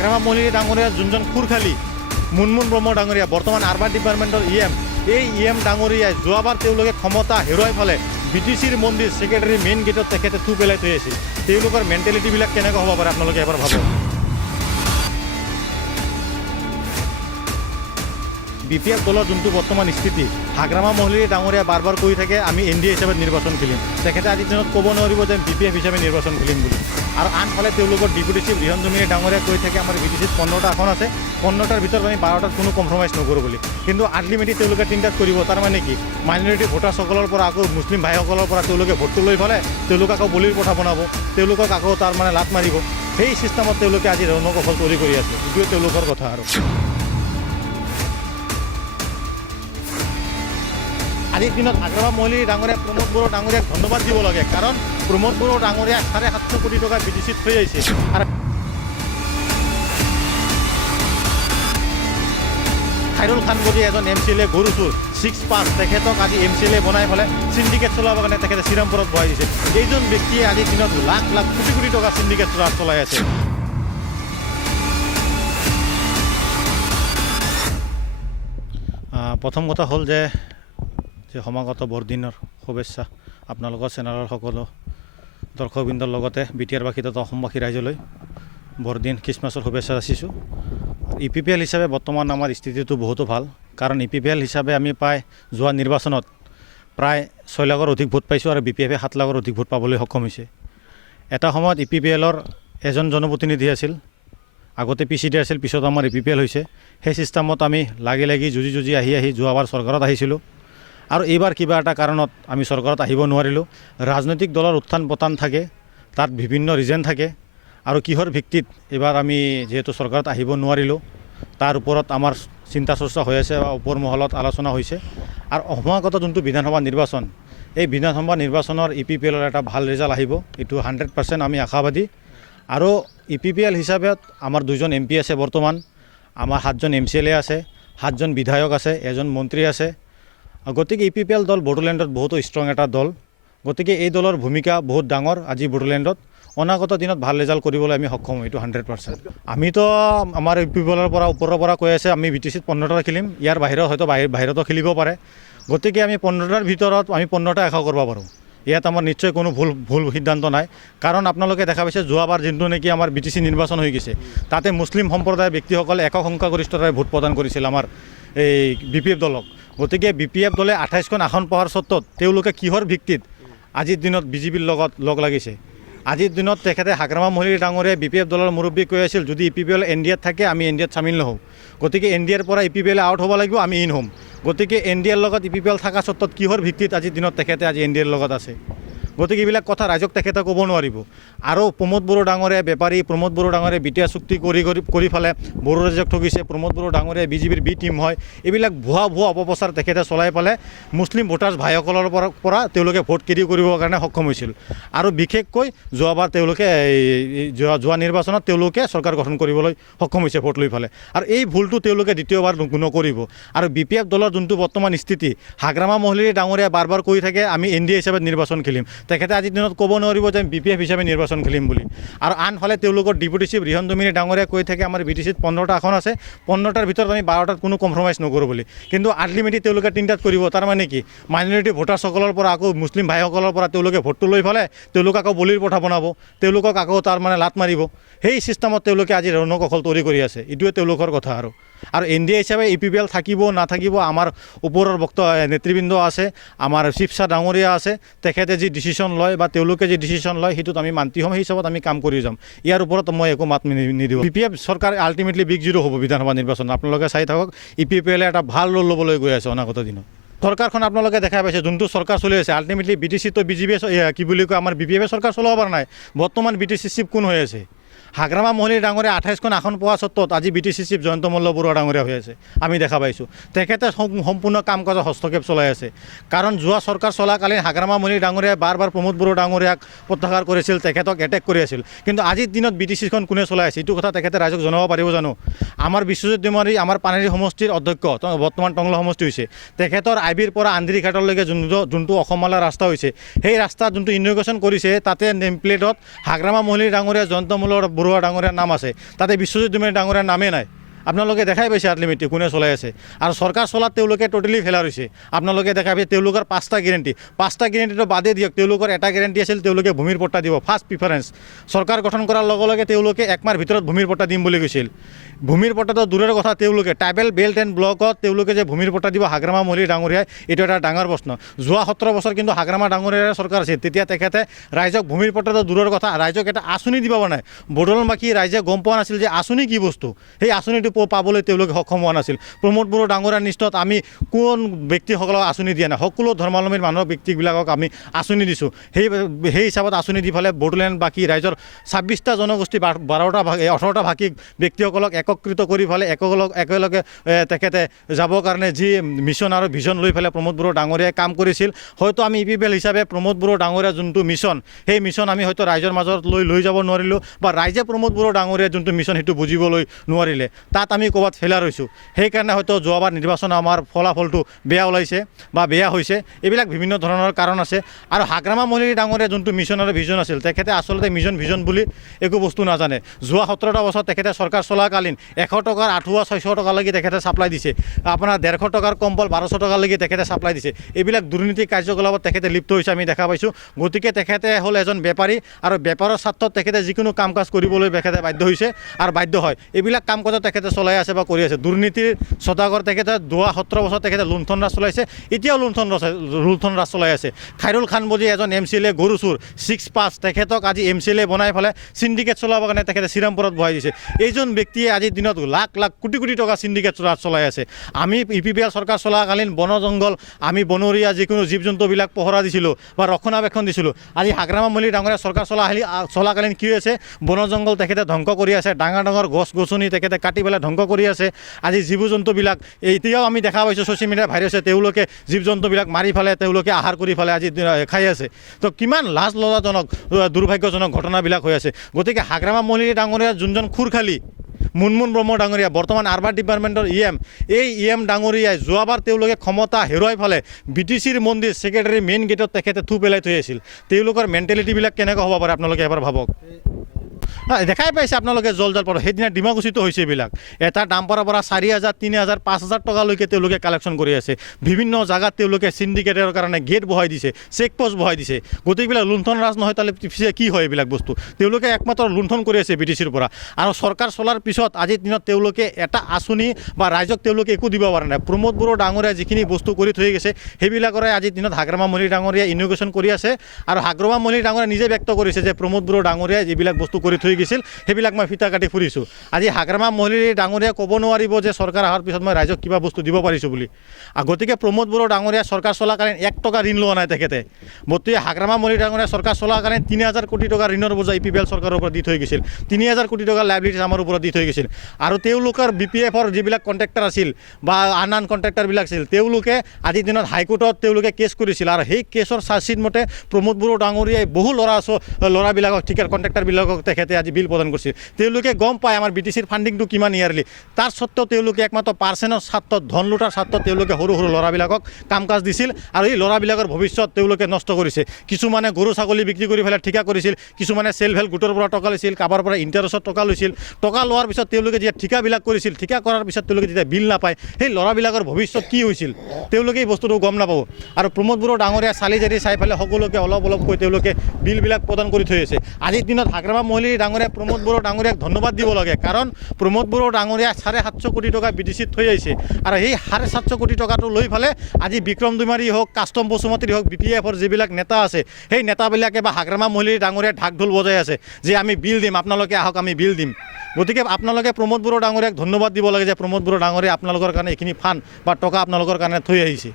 হাগ্ৰামা মহলি ডাঙৰীয়া যোনজন খুৰখালী মুনমুন ব্ৰহ্ম ডাঙৰীয়া বৰ্তমান আৰবান ডিপাৰ্টমেণ্টৰ এই EM ডাঙৰীয়াই যোৱাবাৰ তেওঁলোকে ক্ষমতা হেৰুৱাই ফেলে BTCৰ মন্দিৰ ছেক্ৰেটাৰী মেইন গেটত তেখেতে থু পেলাই থৈ আছিল। তেওঁলোকৰ মেণ্টেলিটিবিলাক কেনেকুৱা হ'ব পাৰে আপোনালোকে এবাৰ ভাবক। BPF দলৰ যোনটো বৰ্তমান স্থিতি, হাগ্ৰামা মহলি ডাঙৰীয়া বাৰ বাৰ কৈ থাকে আমি NDA হিচাপে নিৰ্বাচন খেলিম। তেখেতে আজিৰ দিনত ক'ব নোৱাৰিব যে BPF হিচাপে নিৰ্বাচন খেলিম বুলি। আৰু আনফালে তেওঁলোকৰ ডেপুটি চিফ ৰিহন জমিনী ডাঙৰীয়া কৈ থাকে আমাৰ BTCত 15টা আসন আছে, 15টাৰ ভিতৰত আমি 12টাত কোনো কম্প্ৰমাইজ নকৰোঁ বুলি। কিন্তু আল্টিমেটলি তেওঁলোকে 3টাত কৰিব। তাৰমানে কি মাইনৰিটি ভোটাৰসকলৰ পৰা আকৌ মুছলিম ভাইসকলৰ পৰা তেওঁলোকে ভোটটো লৈ পেলাই তেওঁলোকক আকৌ বলিৰ পঠা বনাব, তেওঁলোকক আকৌ তাৰমানে লাত মাৰিব। সেই চিষ্টেমত তেওঁলোকে আজি ৰণকৌশল তৈৰি কৰি আছে। এইটোৱে তেওঁলোকৰ কথা। আৰু আজিৰ দিনত হাগ্ৰামা মহলি ডাঙৰীয়া প্ৰমোদ বড়ো ডাঙৰীয়াক ধন্যবাদ দিব লাগে, কাৰণ প্ৰমোদ বড়ো ডাঙৰীয়াক 750 কোটি টকা BTCত থৈ আহিছে। আৰু খাইৰুল খান বুলি এজন MCLA গৰুচুৰ 6'5", তেখেতক আজি MCLA বনাই পেলাই চিণ্ডিকেট চলাবৰ কাৰণে তেখেতে শ্ৰীৰামপুৰত বহাই দিছে। এইজন ব্যক্তিয়ে আজিৰ দিনত লাখ লাখ কোটি কোটি টকা চিণ্ডিকেট চলাই আছে। প্ৰথম কথা হ'ল যে সমাগত বৰদিনৰ শুভেচ্ছা আপোনালোকৰ চেনেলৰ সকলো দৰ্শকবৃন্দৰ লগতে BTR-বাসী তথা অসমবাসী ৰাইজলৈ বৰদিন খ্ৰীষ্টমাছৰ শুভেচ্ছা যাচিছোঁ। EPPL হিচাপে বৰ্তমান আমাৰ স্থিতিটো বহুতো ভাল, কাৰণ EPPL হিচাপে আমি যোৱা নিৰ্বাচনত প্ৰায় 6 লাখৰ অধিক ভোট পাইছোঁ আৰু BPF-এ 7 লাখৰ অধিক ভোট পাবলৈ সক্ষম হৈছে। এটা সময়ত EPPL-ৰ এজন জনপ্ৰতিনিধি আছিল, আগতে PCD আছিল, পিছত আমাৰ EPPL হৈছে। সেই চিষ্টেমত আমি লাগি যুঁজি আহি যোৱাবাৰ চৰকাৰত আহিছিলোঁ আৰু এইবাৰ কিবা এটা কাৰণত আমি চৰকাৰত আহিব নোৱাৰিলোঁ। ৰাজনৈতিক দলৰ উত্থান পতন থাকে, তাত বিভিন্ন ৰিজন থাকে, আৰু কিহৰ ভিত্তিত এইবাৰ আমি যিহেতু চৰকাৰত আহিব নোৱাৰিলোঁ তাৰ ওপৰত আমাৰ চিন্তা চৰ্চা হৈ আছে বা ওপৰ মহলত আলোচনা হৈছে। আৰু সমাগত যোনটো বিধানসভা নিৰ্বাচন, এই বিধানসভা নিৰ্বাচনৰ EPPL-ৰ এটা ভাল ৰিজাল্ট আহিব, এইটো 100% আমি আশাবাদী। আৰু EPPL হিচাপত আমাৰ 2জন MP আছে, বৰ্তমান আমাৰ 7জন MCLA আছে, 7জন বিধায়ক আছে, 1জন মন্ত্ৰী আছে। গতিকে EPPL দল বড়োলেণ্ডত বহুতো ষ্ট্ৰং এটা দল। গতিকে এই দলৰ ভূমিকা বহুত ডাঙৰ আজি বড়োলেণ্ডত। অনাগত দিনত ভাল ৰিজাল্ট কৰিবলৈ আমি সক্ষম হওঁ, এইটো 100%। আমিতো আমাৰ EPPL-ৰ পৰা ওপৰৰ পৰা কৈ আছে আমি BTCত 15টা খেলিম, ইয়াৰ বাহিৰত হয়তো বাহিৰতো খেলিব পাৰে। গতিকে আমি 15টাৰ ভিতৰত আমি 15টা আশা কৰিব পাৰোঁ। ইয়াত আমাৰ নিশ্চয় কোনো ভুল সিদ্ধান্ত নাই, কাৰণ আপোনালোকে দেখা পাইছে যোৱাবাৰ যোনটো নেকি আমাৰ BTC নিৰ্বাচন হৈ গৈছে, তাতে মুছলিম সম্প্ৰদায়ৰ ব্যক্তিসকলে একক সংখ্যাগৰিষ্ঠতাৰে ভোট প্ৰদান কৰিছিল আমাৰ এই BPF দলক। গতিকে BPF দলে 28খন আসন পোৱাৰ স্বত্বত তেওঁলোকে কিহৰ ভিত্তিত আজিৰ দিনত BJPৰ লগত লগ লাগিছে। আজিৰ দিনত তেখেতে হাগ্ৰামা মহলি ডাঙৰীয়াই BPF দলৰ মুৰব্বী কৈ আছিল যদি EPPL NDAত থাকে আমি NDAত চামিল নহওঁ। গতিকে NDAৰ পৰা EPPL আউট হ'ব লাগিব, আমি ইন হ'ম। গতিকে NDAৰ লগত EPPL থকা স্বত্বত কিহৰ ভিত্তিত আজিৰ দিনত তেখেতে আজি NDAৰ লগত আছে। গতিকে এইবিলাক কথা ৰাইজক তেখেতে ক'ব নোৱাৰিব। আৰু প্ৰমোদ বড়ো ডাঙৰীয়া বেপাৰী, প্ৰমোদ বড়ো ডাঙৰীয়া বিটিয়া চুক্তি কৰি ফেলে বড়ো ৰাইজক ঠগিছে। প্ৰমোদ বড়ো ডাঙৰীয়া BJPৰ B টিম হয়। এইবিলাক ভুৱা অপপ্ৰচাৰ তেখেতে চলাই পেলাই মুছলিম ভোটাৰ্ছ ভাইসকলৰ পৰা তেওঁলোকে ভোট কেৰি কৰিবৰ কাৰণে সক্ষম হৈছিল। আৰু বিশেষকৈ যোৱাবাৰ তেওঁলোকে যোৱা নিৰ্বাচনত তেওঁলোকে চৰকাৰ গঠন কৰিবলৈ সক্ষম হৈছে ভোট লৈ পেলাই। আৰু এই ভুলটো তেওঁলোকে দ্বিতীয়বাৰ নকৰিব। আৰু BPF দলৰ যোনটো বৰ্তমান স্থিতি, হাগ্ৰামা মহলি ডাঙৰীয়া বাৰ বাৰ কৈ থাকে আমি NDA হিচাপে নিৰ্বাচন খেলিম। তেখেতে আজিৰ দিনত ক'ব নোৱাৰিব যে BPF হিচাপে নিৰ্বাচন খেলিম বুলি। আৰু আনফালে তেওঁলোকৰ ডেপুটি চিফ ৰিহন জমিনী ডাঙৰীয়া কৈ থাকে আমাৰ BTCত 15টা আসন আছে, 15টাৰ ভিতৰত আমি 12টাত কোনো কম্প্ৰমাইজ নকৰোঁ বুলি। কিন্তু আল্টিমেটলি তেওঁলোকে 3টাত কৰিব। তাৰমানে কি মাইনৰিটি ভোটাৰসকলৰ পৰা আকৌ মুছলিম ভাইসকলৰ পৰা তেওঁলোকে ভোটটো লৈ পেলাই তেওঁলোকক আকৌ বলিৰ পঠা বনাব, তেওঁলোকক আকৌ তাৰমানে লাত মাৰিব। সেই চিষ্টেমত তেওঁলোকে আজি ৰণকৌশল তৈৰি কৰি আছে। এইটোৱে তেওঁলোকৰ কথা। আৰু NDA হিচাপে EPPL থাকিব নাথাকিব আমাৰ ওপৰৰ নেতৃবৃন্দ আছে, আমাৰ চিফ ছাৰ ডাঙৰীয়া আছে, তেখেতে যি ডিচিশ্যন লয় বা তেওঁলোকে যি ডিচিশ্যন লয় সেইটোত আমি মান্তি হ'ম, সেই হিচাপত আমি কাম কৰি যাম। ইয়াৰ ওপৰত মই একো মাত নিদিওঁ। BPF চৰকাৰ আল্টিমেটলি বিগ জিৰ' হ'ব বিধানসভা নিৰ্বাচন। আপোনালোকে চাই থাকক, EPPL এটা ভাল ৰোল ল'বলৈ গৈ আছে অনাগত দিনত। চৰকাৰখন আপোনালোকে দেখা পাইছে যোনটো চৰকাৰ চলি আছে, আল্টিমেটলি BTCতো BJP কি বুলি কয় আমাৰ BPF চৰকাৰ চলাব পৰা নাই। বৰ্তমান BTC চিফ কোন হৈ আছে? হাগ্ৰামা মহলি ডাঙৰীয়া 28খন আসন পোৱা স্বত্বত আজি BTC চিফ জয়ন্ত মল্ল বৰুৱা ডাঙৰীয়া হৈ আছে, আমি দেখা পাইছোঁ। তেখেতে সম্পূৰ্ণ কাম কাজৰ হস্তক্ষেপ চলাই আছে। কাৰণ যোৱা চৰকাৰ চলাকালীন হাগ্ৰামা মহলি ডাঙৰীয়াই বাৰ বাৰ প্ৰমোদ বড়ো ডাঙৰীয়াক প্ৰত্যাহাৰ কৰিছিল, তেখেতক এটেক কৰি আছিল। কিন্তু আজিৰ দিনত BTCখন কোনে চলাই আছে এইটো কথা তেখেতে ৰাইজক জনাব পাৰিব জানো? আমাৰ বিশ্বজিৎ দৈমাৰী আমাৰ পানেৰী সমষ্টিৰ অধ্যক্ষ, বৰ্তমান টংলা সমষ্টি হৈছে, তেখেতৰ আইবিৰ পৰা আন্দিৰীঘাটলৈকে যোনটো অসমমালা ৰাস্তা হৈছে, সেই ৰাস্তা যোনটো ইনগ্ৰেশ্যন কৰিছে তাতে নেম প্লেটত হাগ্ৰামা মহলি ডাঙৰীয়া জয়ন্ত মল্ল বৰুৱা ডাঙৰীয়াৰ নাম আছে, তাতে বিশ্বজিৎ দৈমাৰী ডাঙৰীয়াৰ নামেই নাই। আপোনালোকে দেখাই পাইছে আল্টিমেটলি কোনে চলাই আছে, আৰু চৰকাৰ চলাত তেওঁলোকে টোটেলি ফেলাৰ হৈছে। আপোনালোকে দেখাই পাইছে তেওঁলোকৰ 5টা গেৰেণ্টিটো বাদেই দিয়ক, তেওঁলোকৰ এটা গেৰেণ্টি আছিল তেওঁলোকে ভূমিৰ পট্টা দিব, ফাৰ্ষ্ট প্ৰিফাৰেঞ্চ। চৰকাৰ গঠন কৰাৰ লগে লগে তেওঁলোকে 1 মাহৰ ভিতৰত ভূমিৰ পট্টা দিম বুলি কৈছিল। ভূমিৰ পট্টাটো দূৰৰ কথা, তেওঁলোকে ট্ৰাইবেল বেল্ট এণ্ড ব্লকত তেওঁলোকে যে ভূমিৰ পট্টা দিব হাগ্ৰামা মহলী ডাঙৰীয়াই, এইটো এটা ডাঙৰ প্ৰশ্ন। যোৱা 17 বছৰ কিন্তু হাগ্ৰামা ডাঙৰীয়াৰ চৰকাৰ আছিল, তেতিয়া তেখেতে ৰাইজক ভূমিৰ পট্টাটো দূৰৰ কথা, ৰাইজক এটা আঁচনি দিব পৰা নাই। বদলবাকী ৰাইজে গম পোৱা নাছিল যে আঁচনি কি বস্তু, সেই আঁচনিটো পাবলৈ তেওঁলোকে সক্ষম হোৱা নাছিল। প্ৰমোদ বড়ো ডাঙৰীয়াৰ নিষ্ঠত আমি কোন ব্যক্তিসকলক আঁচনি দিয়া নাই, সকলো ধৰ্মাৱলম্বীৰ মানুহৰ ব্যক্তিবিলাকক আমি আঁচনি দিছোঁ। সেই হিচাপত আঁচনি দি পেলাই বড়োলেণ্ড বাকী ৰাইজৰ 26টা জনগোষ্ঠী 18টা ভাষিক ব্যক্তিসকলক একত্ৰিত কৰি পেলাই একেলগে তেখেতে যাবৰ কাৰণে যি মিছন আৰু ভিজন লৈ পেলাই প্ৰমোদ বড়ো ডাঙৰীয়াই কাম কৰিছিল। হয়তো আমি ইপিপিএল হিচাপে প্ৰমোদ বড়ো ডাঙৰীয়াৰ যোনটো মিছন, সেই মিছন আমি হয়তো ৰাইজৰ মাজত লৈ যাব নোৱাৰিলোঁ, বা ৰাইজে প্ৰমোদ বড়ো ডাঙৰীয়াৰ যোনটো মিছন সেইটো বুজিবলৈ নোৱাৰিলে। তাত আমি ক'ৰবাত ফেলাৰ হৈছোঁ। সেইকাৰণে হয়তো যোৱাবাৰ নিৰ্বাচন আমাৰ ফলাফলটো বেয়া ওলাইছে বা বেয়া হৈছে। এইবিলাক বিভিন্ন ধৰণৰ কাৰণ আছে। আৰু হাগ্ৰামা মহলী ডাঙৰীয়া যোনটো মিছন আৰু ভিজন আছিল, তেখেতে আচলতে মিছন ভিজন বুলি একো বস্তু নাজানে। যোৱা 17টা বছৰ তেখেতে চৰকাৰ চলাকালীন 100 টকাৰ আঁঠুৱা 600 টকালৈকে তেখেতে ছাপ্লাই দিছে, আপোনাৰ 150 টকাৰ কম্বল 1200 টকালৈকে তেখেতে ছাপ্লাই দিছে। এইবিলাক দুৰ্নীতি কাৰ্যকলাপত তেখেতে লিপ্ত হৈছে আমি দেখা পাইছোঁ। গতিকে তেখেতে হ'ল এজন বেপাৰী, আৰু বেপাৰৰ স্বাৰ্থত তেখেতে যিকোনো কাম কাজ কৰিবলৈ তেখেতে বাধ্য হৈছে আৰু বাধ্য হয়। এইবিলাক কাম কাজত তেখেতে চলাই আছে বা কৰি আছে। দুৰ্নীতিৰ সদাগৰ তেখেতে 17 বছৰ তেখেতে লুণ্ঠন ৰাজ চলাইছে, এতিয়াও লুণ্ঠন ৰাজ চলাই আছে। খাইৰুল খান বুলি এজন MCLA গৰু চোৰ 6 তেখেতক আজি MCLA বনাই পেলাই চিণ্ডিকেট চলাবৰ কাৰণে তেখেতে শ্ৰীৰামপুৰত বহাই দিছে। এইজন ব্যক্তিয়ে আজিৰ দিনত লাখ কোটি টকা চিণ্ডিকেট ৰাজ চলাই আছে। আমি ইপিপিএল চৰকাৰ চলাকালীন বন জংঘল, আমি বনৰীয়া যিকোনো জীৱ জন্তুবিলাক পহৰা দিছিলোঁ বা ৰক্ষণাবেক্ষণ দিছিলোঁ। আজি হাগ্ৰামা মহলী ডাঙৰীয়া চৰকাৰ চলাকালীন কি হৈছে, বন জংঘল তেখেতে ধ্বংস কৰি আছে, ডাঙৰ গছ গছনি তেখেতে কাটি পেলাই ধ্বংস কৰি আছে। আজি জীৱ জন্তুবিলাক এতিয়াও আমি দেখা পাইছোঁ ছ'চিয়েল মিডিয়াত ভাইৰাল হৈছে, তেওঁলোকে জীৱ জন্তুবিলাক মাৰি পেলাই তেওঁলোকে আহাৰ কৰি পেলাই আজি খাই আছে। তো কিমান লাজ লজ্জাজনক দুৰ্ভাগ্যজনক ঘটনাবিলাক হৈ আছে। গতিকে হাগ্ৰামা মহলী ডাঙৰীয়াৰ যোনজন খুৰখালী মুনমুন ব্ৰহ্ম ডাঙৰীয়া, বৰ্তমান আৰবান ডিপাৰ্টমেণ্টৰ এই EM ডাঙৰীয়াই যোৱাবাৰ তেওঁলোকে ক্ষমতা হেৰুৱাই ফালে BTCৰ মন্দিৰ ছেক্ৰেটাৰী মেইন গেটত তেখেতে থু পেলাই থৈ আছিল। তেওঁলোকৰ মেণ্টেলিটিবিলাক কেনেকুৱা হ'ব পাৰে আপোনালোকে এবাৰ ভাবক। দেখাই পাইছে আপোনালোকে জল পৰ সেইদিনা ডিমাকুচিতো হৈছে। এইবিলাক এটা ডাম্পাৰৰ পৰা 4000, 3000, 5000 টকালৈকে তেওঁলোকে কালেকশ্যন কৰি আছে। বিভিন্ন জাগাত তেওঁলোকে চিণ্ডিকেটৰ কাৰণে গেট বহাই দিছে, চেকপোষ্ট বহাই দিছে। গোটেইবিলাক লুণ্ঠন ৰাজ নহয়, তাহলে পিছে কি হয় এইবিলাক বস্তু? তেওঁলোকে একমাত্ৰ লুণ্ঠন কৰি আছে BTCৰ পৰা। আৰু চৰকাৰ চলাৰ পিছত আজিৰ দিনত তেওঁলোকে এটা আঁচনি বা ৰাইজক তেওঁলোকে একো দিব পৰা নাই। প্ৰমোদ বড়ো ডাঙৰীয়া যিখিনি বস্তু কৰি থৈ গৈছে, সেইবিলাকৰে আজিৰ দিনত হাগ্ৰামা মহলী ডাঙৰীয়া ইনগ্ৰেশ্যন কৰি আছে। আৰু হাগ্ৰামা মহলী ডাঙৰীয়া নিজে ব্যক্ত কৰিছে যে প্ৰমোদ বড়ো ডাঙৰীয়াই যিবিলাক বস্তু কৰি থৈ গৈছিল সেইবিলাক মই ফিতা কাটি ফুৰিছোঁ। আজি হাগ্ৰামা মহলী ডাঙৰীয়া ক'ব নোৱাৰিব যে চৰকাৰ অহাৰ পিছত মই ৰাইজক কিবা বস্তু দিব পাৰিছোঁ বুলি। গতিকে প্ৰমোদ বড়ো ডাঙৰীয়া চৰকাৰ চলাকালীন 1 টকা ঋণ লোৱা নাই তেখেতে। গতিকে হাগ্ৰামা মহলী ডাঙৰীয়া চৰকাৰ চলাকালীন 3000 কোটি টকা ঋণৰ বোজা ইপিপিএল চৰকাৰৰ ওপৰত দি থৈ গৈছিল। 3000 কোটি টকা লাইবিলিটিছ আমাৰ ওপৰত দি থৈ গৈছিল। আৰু তেওঁলোকৰ BPFৰ যিবিলাক কণ্ট্ৰেক্টৰ আছিল বা আন কণ্ট্ৰেক্টৰবিলাক আছিল, তেওঁলোকে আজিৰ দিনত হাইকোৰ্টত তেওঁলোকে কেছ কৰিছিল। আৰু সেই কেছৰ চাৰ্জশ্বিট মতে প্ৰমোদ বড়ো ডাঙৰীয়াই বহু ল'ৰাবিলাকক ঠিকাৰ কণ্ট্ৰেক্টৰবিলাকক তেখেতে আজি বিল প্ৰদান কৰিছিল। তেওঁলোকে গম পায় আমাৰ BTCৰ ফাণ্ডিংটো কিমান ইয়াৰলি, তাৰ সত্ত্বেও তেওঁলোকে একমাত্ৰ পাৰ্চেণ্টৰ স্বাৰ্থত, ধন লুটাৰ স্বাৰ্থত তেওঁলোকে সৰু ল'ৰাবিলাকক কাম কাজ দিছিল। আৰু এই ল'ৰাবিলাকৰ ভৱিষ্যত তেওঁলোকে নষ্ট কৰিছে। কিছুমানে গৰু ছাগলী বিক্ৰী কৰি পেলাই ঠিকা কৰিছিল, কিছুমানে চেল্ফ হেল্প গোটৰ পৰা টকা লৈছিল, কাৰোবাৰ পৰা ইণ্টাৰেষ্টত টকা লৈছিল। টকা লোৱাৰ পিছত তেওঁলোকে যেতিয়া ঠিকাবিলাক কৰিছিল, ঠিকা কৰাৰ পিছত তেওঁলোকে যেতিয়া বিল নাপায়, সেই ল'ৰাবিলাকৰ ভৱিষ্যত কি হৈছিল তেওঁলোকে এই বস্তুটো গম নাপাব। আৰু প্ৰমোদ বড়ো ডাঙৰীয়া চালি জাৰি চাই পেলাই সকলোকে অলপকৈ তেওঁলোকে বিলবিলাক প্ৰদান কৰি থৈ আছে। আজিৰ দিনত হাগ্ৰামা মহলী ডাঙৰীয়া প্ৰমোদ বড়ো ডাঙৰীয়াক ধন্যবাদ দিব লাগে, কাৰণ প্ৰমোদ বড়ো ডাঙৰীয়া 750 কোটি টকা BTCত থৈ আহিছে। আৰু সেই 750 কোটি টকাটো লৈ পেলে আজি বিক্ৰম দৈমাৰী হওক, কাষ্টম বসুমতীৰ হওক, BPFৰ যিবিলাক নেতা আছে, সেই নেতাবিলাকে বা হাগ্ৰামা মহলী ডাঙৰীয়া ঢাক ঢোল বজাই আছে যে আমি বিল দিম, আপোনালোকে আহক আমি বিল দিম। গতিকে আপোনালোকে প্ৰমোদ বড়ো ডাঙৰীয়াক ধন্যবাদ দিব লাগে যে প্ৰমোদ বড়ো ডাঙৰীয়া আপোনালোকৰ কাৰণে এইখিনি ফাণ্ড বা টকা আপোনালোকৰ কাৰণে থৈ আহিছে।